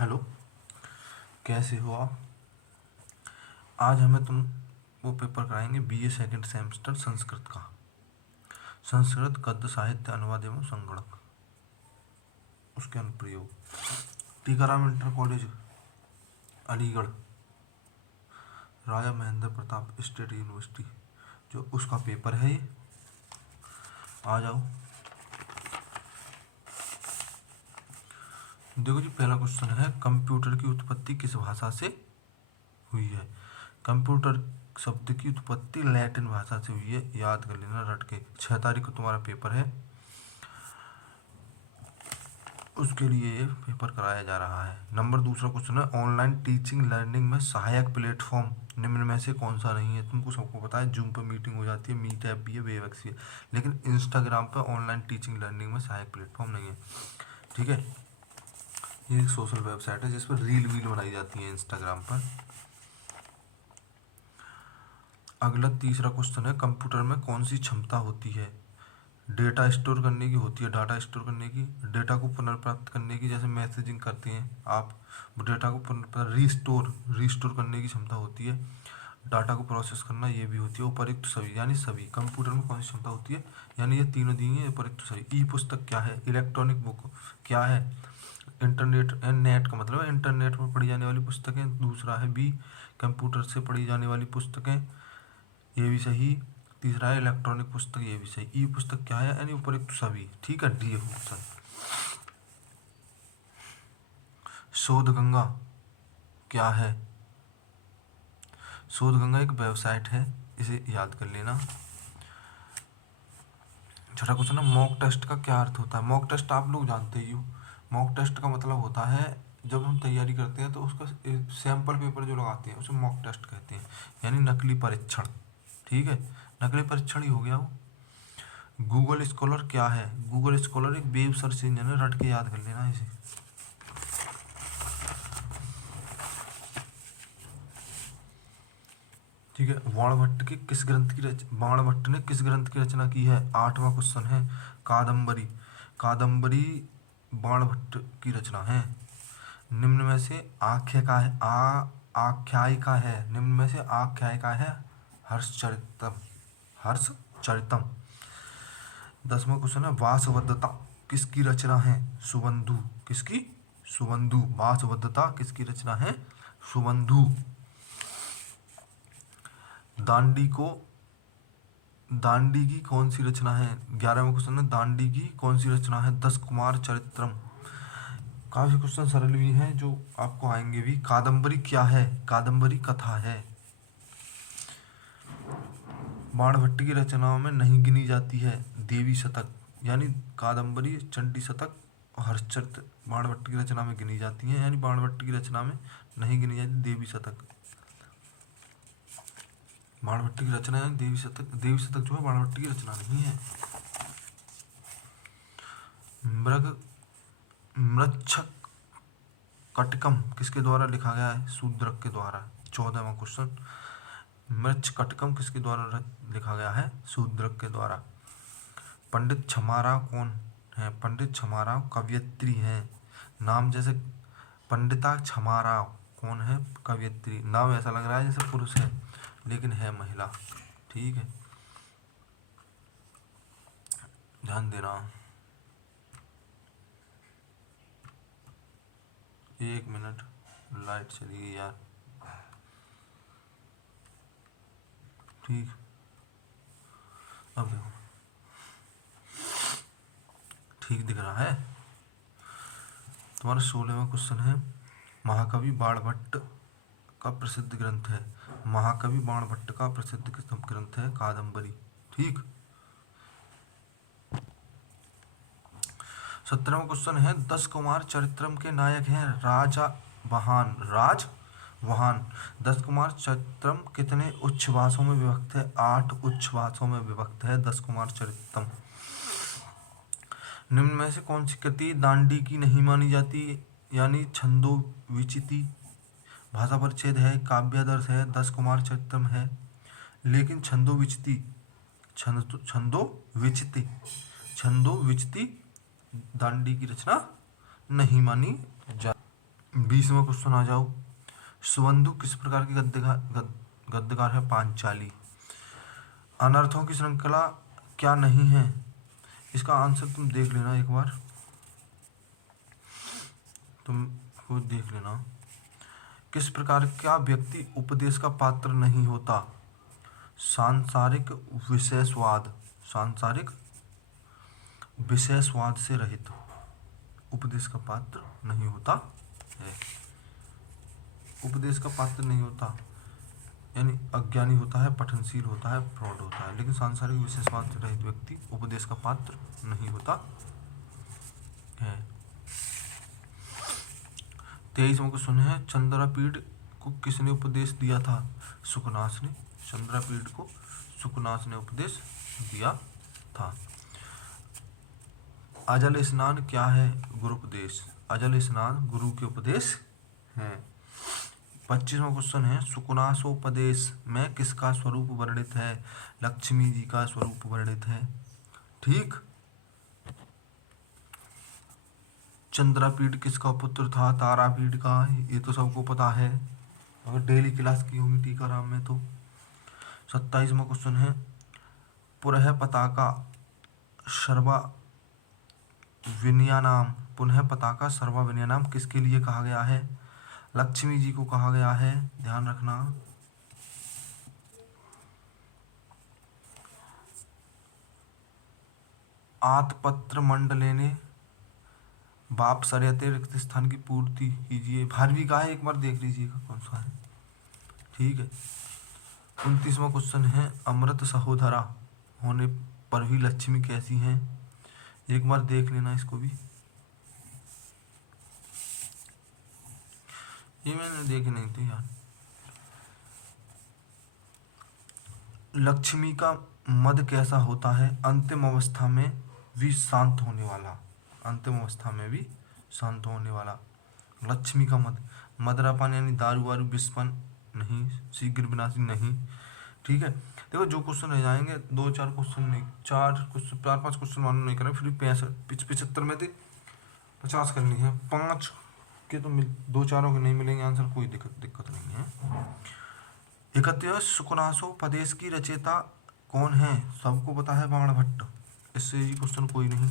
Hello. कैसे हो आप? आज हमें तुम वो पेपर कराएंगे बीए सेकंड सेमेस्टर संस्कृत का। संस्कृत गद्य साहित्य अनुवाद एवं संगणक, उसके अनुप्रयोग। टीकाराम इंटर कॉलेज अलीगढ़, राजा महेंद्र प्रताप स्टेट यूनिवर्सिटी, जो उसका पेपर है ये। आ जाओ। देखो जी, पहला क्वेश्चन है, कंप्यूटर की उत्पत्ति किस भाषा से हुई है? कंप्यूटर शब्द की उत्पत्ति लैटिन भाषा से हुई है, याद कर लेना रट के। 6 तारीख को तुम्हारा पेपर है, उसके लिए ये पेपर कराया जा रहा है। नंबर दूसरा क्वेश्चन है, ऑनलाइन टीचिंग लर्निंग में सहायक प्लेटफॉर्म निम्न में से कौन सा नहीं है? तुमको सबको पता है, जूम पर मीटिंग हो जाती है, मीट ऐप भी है, वेबएक्स भी है, लेकिन इंस्टाग्राम पर ऑनलाइन टीचिंग लर्निंग में सहायक प्लेटफॉर्म नहीं है। ठीक है, ये एक सोशल वेबसाइट है जिस पर रील वील बनाई जाती है इंस्टाग्राम पर। अगला तीसरा क्वेश्चन है, कंप्यूटर में कौन सी क्षमता होती है? डेटा स्टोर करने की होती है, डाटा स्टोर करने की, डेटा को पुनर्प्राप्त करने की, जैसे मैसेजिंग करते हैं आप, डेटा को रिस्टोर करने की क्षमता होती है, डाटा को प्रोसेस करना ये भी होती है। उपयुक्त सभी यानी सभी कंप्यूटर में कौन सी क्षमता होती है? यानी ये तीनों दी हैं, उपयुक्त सभी। ई पुस्तक क्या है? इलेक्ट्रॉनिक बुक क्या है? इंटरनेट, नेट का मतलब है इंटरनेट पर पढ़ी जाने वाली पुस्तकें। दूसरा है बी, कंप्यूटर से पढ़ी जाने वाली पुस्तकें, ये भी सही। तीसरा है इलेक्ट्रॉनिक पुस्तक, ये भी सही। ई पुस्तक क्या है? यानी उपयुक्त सभी। ठीक है, डी ऑप्शन। शोध गंगा क्या है? शोध गंगा एक वेबसाइट है, इसे याद कर लेना। छठा क्वेश्चन है, मॉक टेस्ट का क्या अर्थ होता है? मॉक टेस्ट आप लोग जानते ही हो। मॉक टेस्ट का मतलब होता है, जब हम तैयारी करते हैं तो उसका सैंपल पेपर जो लगाते हैं उसे मॉक टेस्ट कहते हैं, यानी नकली परीक्षण। ठीक है, नकली परीक्षण ही हो गया वो। गूगल स्कॉलर क्या है? गूगल स्कॉलर एक वेब सर्च इंजन है, रट के याद कर लेना इसे। ठीक है, बाणभट्ट की किस ग्रंथ की बाणभट्ट ने किस ग्रंथ की रचना की है? 8वां क्वेश्चन है, कादम्बरी। कादम्बरी बाणभट्ट की रचना है। निम्न में से आख्यायिका है आख्यायिका है, निम्न में से आख्यायिका है हर्षचरितम। हर्षचरितम। 10वां क्वेश्चन है, वासवदत्ता किसकी रचना है? सुबंधु। किसकी? सुबंधु। वासवदत्ता किसकी रचना है? सुबंधु। दांडी की कौन सी रचना है? 11वां क्वेश्चन है, दांडी की कौन सी रचना है? 10 कुमार चरित्रम। काफी क्वेश्चन सरल भी हैं जो आपको आएंगे भी। कादम्बरी क्या है? कादम्बरी कथा है। बाणभट्ट की रचनाओं में नहीं गिनी जाती है देवी शतक, यानी कादम्बरी, चंडी शतक और हर्षचरित बाणभट्ट की रचना में गिनी जाती हैं, यानी बाणभट्ट की रचना में नहीं गिनी जाती देवी शतक। बाणभट्ट की रचना है देवी शतक, देवी शतक जो है बाणभट्ट की रचना नहीं है। मृग मृच्छक कटकम किसके द्वारा लिखा गया है? शूद्रक के द्वारा। 14वां क्वेश्चन, मृच्छ कटकम किसके द्वारा लिखा गया है? शूद्रक के द्वारा। पंडित छमाराव कौन है? पंडित छमाराव कवयित्री हैं। नाम जैसे पंडिता छमाराव कौन है? कवयित्री। नाम ऐसा लग रहा है जैसे पुरुष है, लेकिन है महिला। ठीक है, ध्यान देना। 1 मिनट, लाइट चली गई यार। ठीक, अब देखो ठीक दिख रहा है। तुम्हारा 16वां क्वेश्चन है, महाकवि बाणभट्ट का प्रसिद्ध ग्रंथ है। महाकवि बाणभट्ट का प्रसिद्ध ग्रंथ है कादम्बरी। ठीक। 17वां क्वेश्चन है, 10 कुमार चरित्रम के नायक हैं राजवाहन। 10 कुमार चरित्रम कितने उच्छ्वासों में विभक्त है? 8 उच्छ्वासों में विभक्त है 10 कुमार चरित्रम। निम्न में से कौन सी कृति दांडी की नहीं मानी जाती? यानी छंदो विचिति, भाषा परिच्छेद है, काव्यादर्श है, 10 कुमार चरित्रम है, लेकिन छंदो विचिति दांडी की रचना नहीं मानी जा। 20वां क्वेश्चन आ जाओ। सुबंधु किस प्रकार की गद्यकार है? पांचाली। अनर्थों की श्रृंखला क्या नहीं है? इसका आंसर तुम देख लेना एक बार, तुम खुद देख लेना। किस प्रकार का व्यक्ति उपदेश का पात्र नहीं होता? सांसारिक विशेषवाद, सांसारिक विशेषवाद से रहित उपदेश का पात्र नहीं होता है। उपदेश का पात्र नहीं होता यानी अज्ञानी होता है, पठनशील होता है, प्रौढ़ होता है, लेकिन सांसारिक विशेषवाद से रहित व्यक्ति उपदेश का पात्र नहीं होता है। 23वां क्वेश्चन है, चंद्रापीठ को किसने उपदेश दिया था? सुकनास ने। चंद्रापीठ को सुकनास ने उपदेश दिया था। अजल स्नान क्या है? गुरुपदेश। अजल स्नान गुरु के उपदेश है। 25वां क्वेश्चन है, सुकनासोपदेश में किसका स्वरूप वर्णित है? लक्ष्मी जी का स्वरूप वर्णित है। ठीक। चंद्रापीठ किसका पुत्र था? तारापीठ का। ये तो सबको पता है, अगर डेली क्लास की होगी टीकाराम में तो। 27वां क्वेश्चन है, पुनः पताका सर्वा विनयानाम, पुनः पताका सर्वा विनयानाम किसके लिए कहा गया है? लक्ष्मी जी को कहा गया है, ध्यान रखना। आतपत्र मंडलेने बाप सरयते रिक्त स्थान की पूर्ति कीजिए। भारवी का है, एक बार देख लीजिएगा कौन सा है। ठीक है। 29वां क्वेश्चन है, अमृत सहोदरा होने पर भी लक्ष्मी कैसी हैं? एक बार देख लेना इसको भी, ये मैंने देखे नहीं थे यार। लक्ष्मी का मद कैसा होता है? अंतिम अवस्था में भी शांत होने वाला, अंतिम अवस्था में भी शांत होने वाला। लक्ष्मी का मद, मदरापान यानी दारू वारू विस्पन नहीं, शीघ्र विनाशी नहीं। ठीक है। देखो जो क्वेश्चन रह जाएंगे, 2-4 क्वेश्चन नहीं, 4-5 क्वेश्चन मालूम नहीं करें, फिर 75 में थे 50 करनी है। 5 के तो 2-4 के नहीं मिलेंगे आंसर, कोई दिक्कत नहीं है। 31 सुकनासोपदेश की रचयिता कौन है? सबको पता है, बाणभट्ट। इससे ये क्वेश्चन कोई नहीं।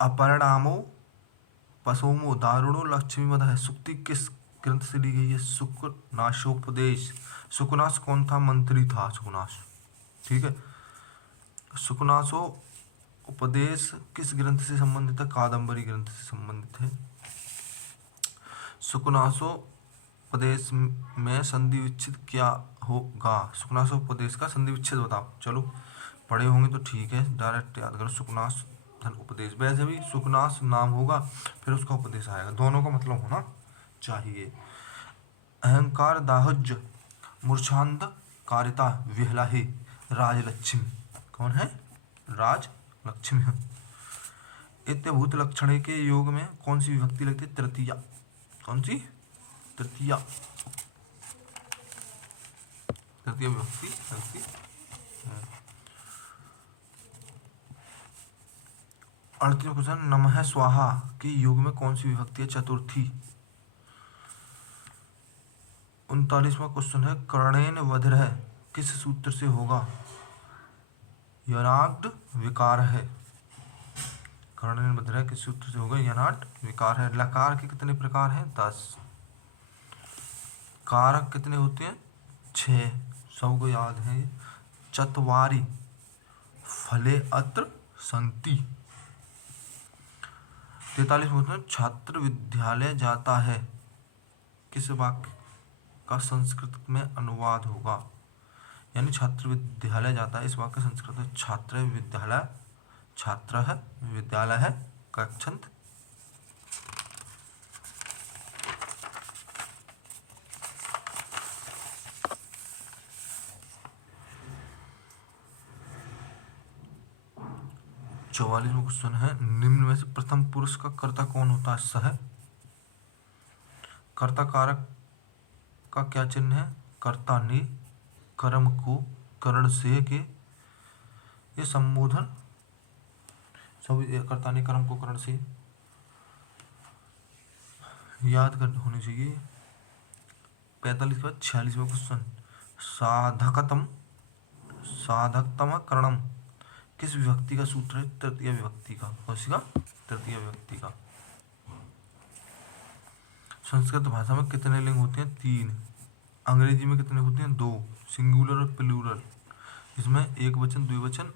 अपरिणामो पशुमो दारुणो लक्ष्मी मद है, सुक्ति किस ग्रंथ से ली गई है? सुकनासोपदेश। सुकनास कौन था? मंत्री था सुकनास। ठीक है। सुकनासो उपदेश किस ग्रंथ से संबंधित है? कादंबरी ग्रंथ से संबंधित है। सुकनासो उपदेश में संधि विच्छेद क्या होगा? सुकनासो उपदेश का संधि विच्छेद बताओ। चलो पढ़े होंगे तो ठीक है, डायरेक्ट याद करो। सुकनास धन उपदेश, वैसे भी सुकनास नाम होगा फिर उसका उपदेश आएगा, दोनों का मतलब होना चाहिए। अहंकार दाहुज्य मूर्छांत कारिता विहलाही राजलक्ष्मी, कौन है? राजलक्ष्मी। इत्यभूत लक्षणे के योग में कौन सी विभक्ति लगती है? तृतीया। कौन सी? तृतीया, तृतीय विभक्ति लगती है। 38वां क्वेश्चन, नमः स्वाहा के योग में कौन सी विभक्ति है? चतुर्थी। 39वां क्वेश्चन है, कर्णेन वधिरः किस सूत्र से होगा? यणाद विकार है। कर्णेन वधिरः किस सूत्र से होगा? यणाद विकार है। लकार के कितने प्रकार हैं? 10। कारक कितने होते हैं? 6, सबको याद है। चत्वारि फले अत्र सन्ति। 43वां क्वेश्चन, छात्र विद्यालय जाता है किस वाक्य का संस्कृत में अनुवाद होगा? यानी छात्र विद्यालय जाता है, इस वाक्य संस्कृत में छात्र विद्यालय, छात्र है विद्यालय है गच्छन्ति। चौवालीसवां क्वेश्चन है, निम्न में से प्रथम पुरुष का कर्ता कौन होता है? सह। कर्ता कारक का क्या चिन्ह है? कर्ता ने कर्म को करण से के ये संबोधन सभी कर्ता ने कर्म को करण से याद कर होनी चाहिए। 45 के बाद 46वां क्वेश्चन, साधकतम करणम किस विभक्ति का सूत्र है? तृतीय विभक्ति का। कौन सी का? तृतीय विभक्ति का। संस्कृत भाषा में कितने लिंग होते हैं? 3। अंग्रेजी में कितने होते हैं? 2, सिंगुलर और प्लूरल। इसमें एक वचन, द्विवचन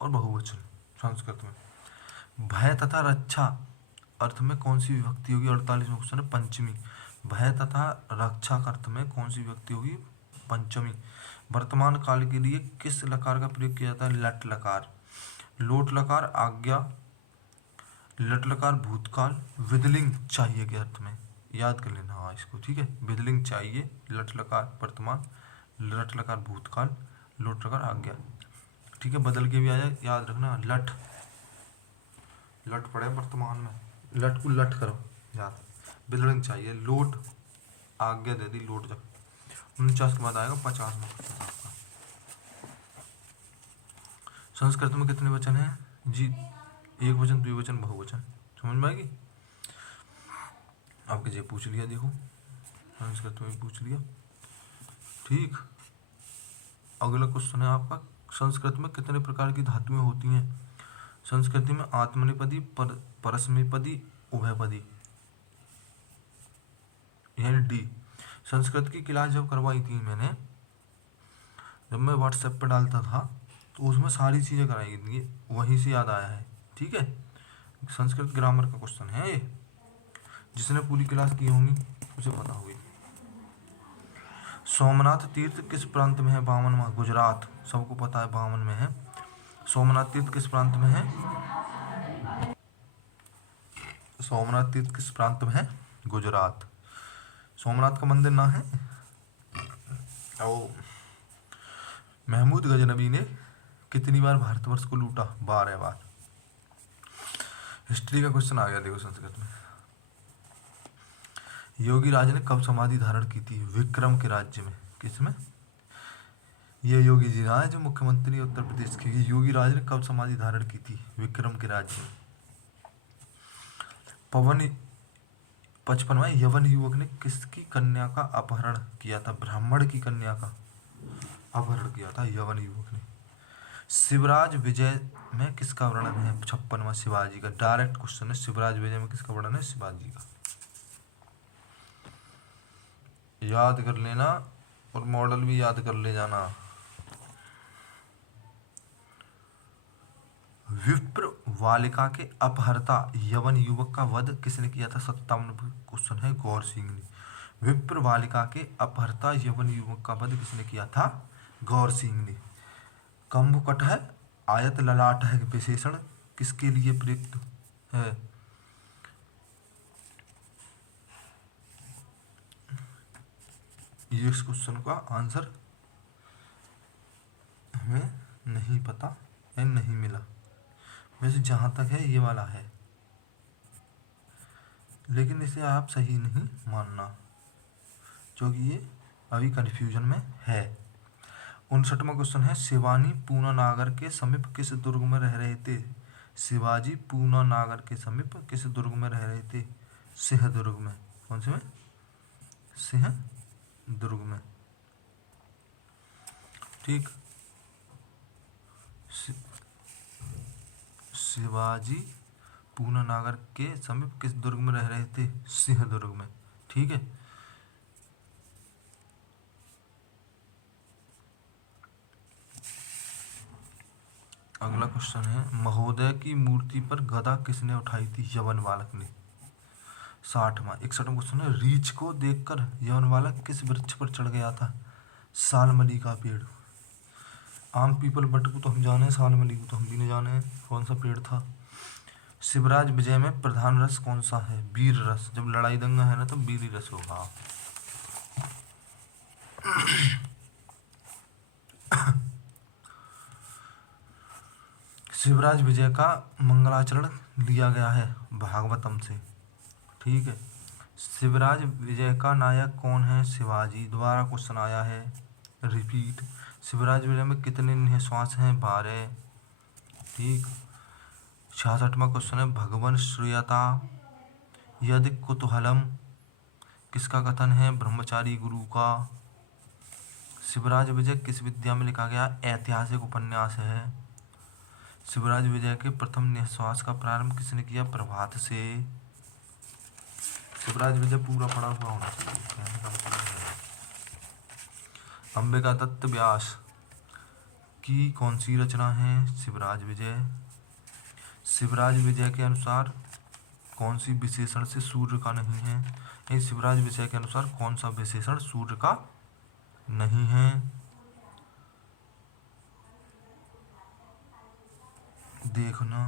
और बहुवचन। संस्कृत में भय तथा रक्षा अर्थ में कौन सी विभक्ति होगी? 48वां क्वेश्चन है, पंचमी। भय तथा रक्षा अर्थ में कौन सी विभक्ति होगी? पंचमी। वर्तमान काल के लिए किस लकार का प्रयोग किया जाता है? लट लकार। लोट लकार आज्ञा, लट लकार भूतकाल, विदलिंग चाहिए के अर्थ में। याद कर लेना हाँ इसको, ठीक है। विदलिंग चाहिए, लट लकार वर्तमान, लट लकार भूतकाल, लोट लकार आज्ञा, ठीक है। बदल के भी आ जाए, याद रखना। लट पड़े वर्तमान में, लट को लट करो याद। विदलिंग चाहिए, लोट आज्ञा दे दी, लोट जब 49 के बाद आएगा 50 में। संस्कृत में कितने वचन हैं जी? एक वचन, द्विवचन, बहुवचन। समझ में आएगी? आपके जो पूछ लिया, देखो संस्कृत में पूछ लिया, ठीक। अगला क्वेश्चन है आपका, संस्कृत में कितने प्रकार की धातुएं होती हैं? संस्कृति में आत्मनेपदी, परस्मैपदी, उभयपदी, यानी डी। संस्कृत की क्लास जब करवाई थी मैंने, जब मैं व्हाट्सएप पर डालता था तो उसमें सारी चीज़ें कराई थी, वहीं से याद आया है, ठीक है। संस्कृत ग्रामर का क्वेश्चन है ये, जिसने पूरी क्लास की होंगी उसे पता होगी। सोमनाथ तीर्थ किस प्रांत में है? 52 में, गुजरात। सबको पता है 52 में है। सोमनाथ तीर्थ किस प्रांत में है? सोमनाथ तीर्थ किस प्रांत में है? गुजरात। सोमनाथ का मंदिर ना है, और महमूद गजनबी ने कितनी बार भारतवर्ष को लूटा? 12 बार। हिस्ट्री का क्वेश्चन आ गया, देखो संस्कृत में। योगी राज ने कब समाधि धारण की थी? विक्रम के राज्य में। किसमें? ये योगी जी रहा है जो मुख्यमंत्री उत्तर प्रदेश के। योगी राज ने कब समाधि धारण की थी? विक्रम के राज्य में। 55वां, यवन युवक ने किसकी कन्या का अपहरण किया था? ब्राह्मण की कन्या का अपहरण किया था यवन युवक ने। शिवराज विजय में किसका वर्णन है? 56वां, शिवाजी का। डायरेक्ट क्वेश्चन है, शिवराज विजय में किसका वर्णन है? शिवाजी का। याद कर लेना और मॉडल भी याद कर ले जाना। विप्र बालिका के अपहर्ता यवन युवक का वध किसने किया था? 57वां क्वेश्चन है, गौर सिंह ने। विप्र बालिका के अपहर्ता यवन युवक का वध किसने किया था? गौर सिंह ने। कंभकट है, आयत ललाट है विशेषण किसके लिए प्रयुक्त है? ये इस क्वेश्चन का आंसर हमें नहीं पता या नहीं मिला, वैसे जहाँ तक है ये वाला है, लेकिन इसे आप सही नहीं मानना क्योंकि ये अभी कन्फ्यूजन में है। 59वां क्वेश्चन है, शिवानी पूना नागर के समीप किस दुर्ग में रह रहे थे? शिवाजी पूना नागर के समीप किस दुर्ग में रह रहे थे? सिंहदुर्ग में। कौन से में? सिंहदुर्ग में, ठीक। शिवाजी पूना नागर के समीप किस दुर्ग में रह रहे थे? सिंहदुर्ग में, ठीक है। अगला क्वेश्चन है, महोदय की मूर्ति पर गदा किसने उठाई थी? यवन बालक ने। 60वां। 61वां क्वेश्चन है, रीछ को देखकर यवन बालक किस वृक्ष पर चढ़ गया था? सालमली का पेड़। आम पीपल बट को तो हम जाने, सालमली को तो हम भी नहीं जाने कौन सा पेड़ था। शिवराज विजय में प्रधान रस कौन सा है? वीर रस। जब लड़ाई दंगा है ना तो वीर रस होगा। शिवराज विजय का मंगलाचरण लिया गया है भागवतम से, ठीक है। शिवराज विजय का नायक कौन है? शिवाजी। दोबारा क्वेश्चन आया है, रिपीट। शिवराज विजय में कितने निःश्वास हैं? 12। ठीक। 66वां क्वेश्चन है, भगवन श्रूयता यदि कुतूहलम किसका कथन है? ब्रह्मचारी गुरु का। शिवराज विजय किस विद्या में लिखा गया? ऐतिहासिक उपन्यास है। शिवराज विजय के प्रथम निःश्वास का प्रारंभ किसने किया? प्रभात से। शिवराज विजय पूरा पढ़ा हुआ होना चाहिए, कहने का मतलब है। अंबिका दत्त व्यास की कौन सी रचना है? शिवराज विजय। शिवराज विजय के अनुसार कौन सी विशेषण से सूर्य का नहीं है? ये शिवराज विजय के अनुसार कौन सा विशेषण सूर्य का नहीं है? देखना।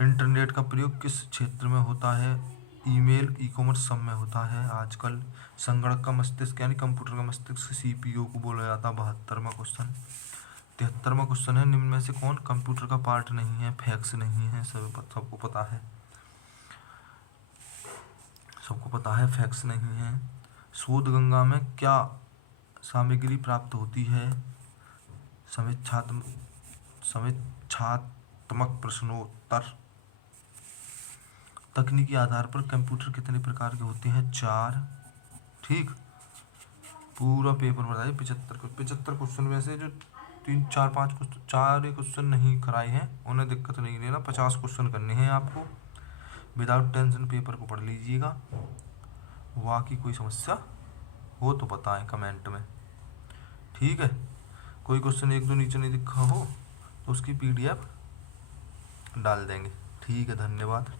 इंटरनेट का प्रयोग किस क्षेत्र में होता है? ईमेल, ई कॉमर्स सब में होता है आजकल। संगणक का मस्तिष्क यानी कंप्यूटर का मस्तिष्क सीपीयू को बोला जाता है। 72वां क्वेश्चन। 73वां क्वेश्चन है, निम्न में से कौन कंप्यूटर का पार्ट नहीं है? फैक्स नहीं है, सबको पता है, सबको पता है फैक्स नहीं है। शोध गंगा में क्या सामग्री प्राप्त होती है? समीक्षात्मक प्रश्नोत्तर। तकनीकी आधार पर कंप्यूटर कितने प्रकार के होते हैं? 4। ठीक। पूरा पेपर बताइए। 75 क्वेश्चन में से जो 3 4 5 क्वेश्चन 4 क्वेश्चन नहीं कराए हैं उन्हें दिक्कत नहीं लेना। 50 क्वेश्चन करने हैं आपको। विदाउट टेंशन पेपर को पढ़ लीजिएगा। बाकी कोई समस्या हो तो बताएं कमेंट में। ठीक है। कोई क्वेश्चन 1 2 नीचे नहीं दिखा हो तो उसकी PDF डाल देंगे। ठीक है, धन्यवाद।